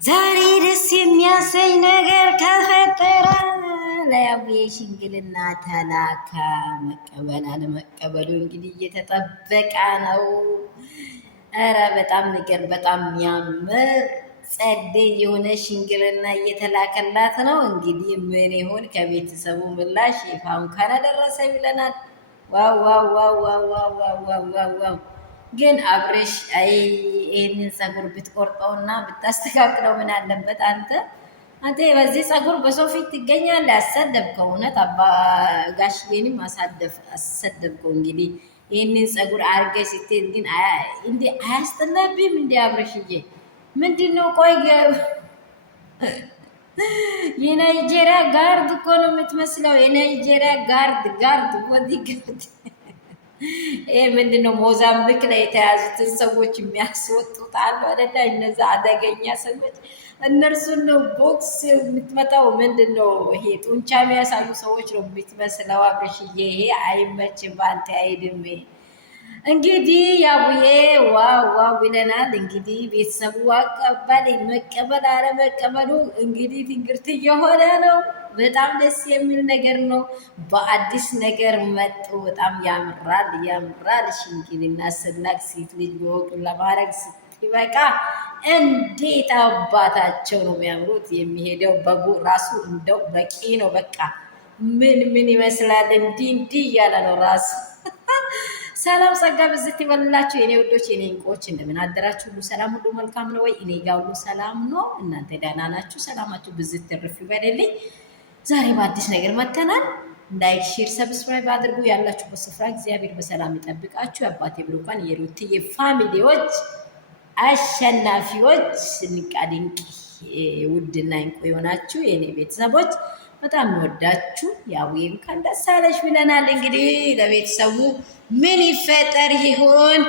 ዛሬ ደስ የሚያሰኝ ነገር ተፈጠረ። ለያቡዬ ሽምግልና ተላከ። መቀበል አለመቀበሉ እንግዲህ እየተጠበቀ ነው። ኧረ በጣም ነገር በጣም የሚያምር ጸዴ የሆነ ሽምግልና እየተላከላት ነው። እንግዲህ ምን ይሆን ከቤተሰቡ ምላሽ ይፋ እንኳን አደረሰ ይለናል። ዋው ዋው ዋው ዋው ዋው ዋው ዋው ግን አብረሽ ይህንን ጸጉር ብትቆርጠውና ብታስተካክለው ምን አለበት? አንተ በዚህ ጸጉር በሰው ፊት ትገኛለህ። አሰደብከው። እውነት አባ ጋሽዬንም አሰደብከው። እንግዲህ ይህንን ጸጉር አርገሽ ስትሄድ ግን እንዲ አያስጠላብም? እንዲ አብረሽዬ ምንድን ነው? ቆይ የናይጄሪያ ጋርድ እኮ ነው የምትመስለው። የናይጄሪያ ጋርድ ቦዲ ጋርድ ይሄ ምንድን ነው? ሞዛምቢክ ላይ የተያዙትን ሰዎች የሚያስወጡት አሉ አደዳ። እነዛ አደገኛ ሰዎች እነርሱን ነው ቦክስ የምትመጣው። ምንድን ነው ይሄ? ጡንቻ የሚያሳዩ ሰዎች ነው የምትመስለው። አብረሽዬ ይሄ አይመችም፣ በአንተ አይድም። እንግዲህ ያቡዬ ዋው ብለናል። እንግዲህ ቤተሰቡ አቀበል መቀበል አለመቀበሉ እንግዲህ ትንግርት እየሆነ ነው። በጣም ደስ የሚል ነገር ነው። በአዲስ ነገር መጡ። በጣም ያምራል። ሽምግልና ስላክ ሴት ልጅ በወግ ለማድረግ ስትበቃ እንዴት አባታቸው ነው የሚያምሩት። የሚሄደው በጉ ራሱ እንደው በቂ ነው። በቃ ምን ይመስላል? እንዲህ እያለ ነው ራሱ። ሰላም ጸጋ ብዝት ይበልላችሁ የኔ ውዶች፣ የኔ እንቆች፣ እንደምን አደራችሁ? ሁሉ ሰላም፣ ሁሉ መልካም ነው ወይ? እኔ ጋር ሁሉ ሰላም ነው። እናንተ ደህና ናችሁ? ሰላማችሁ ብዝት ትርፍ ይበልልኝ። ዛሬ በአዲስ ነገር መጥተናል። ላይክ፣ ሼር፣ ሰብስክራይብ አድርጉ። ያላችሁበት ስፍራ እግዚአብሔር በሰላም ይጠብቃችሁ። የአባቴ ብሩካን የሩትዬ ፋሚሊዎች አሸናፊዎች፣ ድንቅ ውድና እንቁ የሆናችሁ የኔ ቤተሰቦች በጣም እንወዳችሁ። ያቡዬ እንኳን ደስ አለሽ ብለናል። እንግዲህ ለቤተሰቡ ምን ይፈጠር ይሆን?